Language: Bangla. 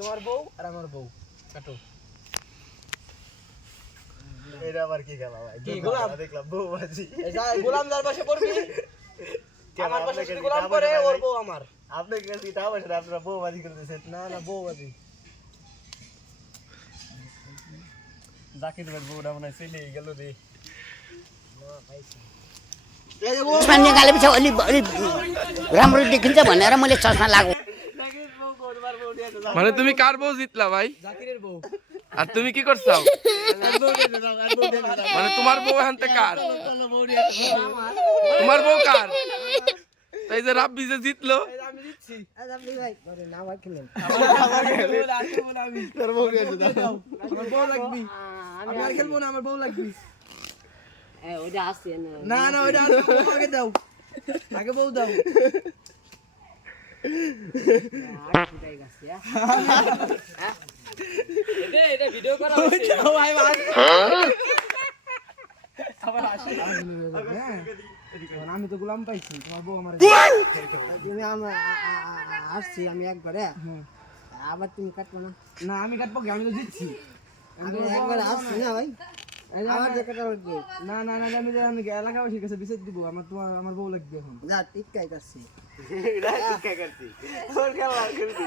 তোমার বউ আর আমার বউ কাটো এটা আবার কি খেলা ভাই কি গোলাম দেখলাম বউ বাজি এই যা গোলাম যার পাশে পড়বি আমার পাশে যদি গোলাম করে ওর বউ আমার আপনি কি কাছে টাকা পয়সা আপনারা বউ বাজি করতেছেন না না বউ বাজি জাকির ভাই বউটা মনে হয় চলে গেল রে छान्ने गाले पछि अलि अलि राम्रो देखिन्छ भनेर मैले चस्मा लागु জাকির বউ করবার বউ নিয়ে যাও মানে তুমি কার বউ জিতলা ভাই জাকিরের বউ আর তুমি কি করছাও মানে তোমার বউ হানতে কার তোমার বউ কার তাই যে রাব্বি যে জিতলো আমি দিচ্ছি আপনি ভাই ধরে না ভাই খেলেন আমি তোর বউ নিয়ে যাও আমার বউ লাগবি আমি আর খেলবো না আমার বউ লাগবি এ ওটা আসছে না না ওইটা আগে দাও আগে বউ দাও ফুটাই গেছে এটা ভিডিও করা হচ্ছে ভাই ভাই আবার আসে আমি তো গোলাম পাইছি তোমার বউ আমার তুমি আমরা আসছি আমি একবারে আবার তুমি কাটবো না না আমি কাটবো কি আমি তো জিতছি আমি একবার আসছি না ভাই আবার দেখাটা লাগবে না না না আমি এলাকাবাসীর কাছে বিচার দিব আমার বউ লাগবে এখন যা টিকাই করছি এটা কি করছি ওর খেলা করতে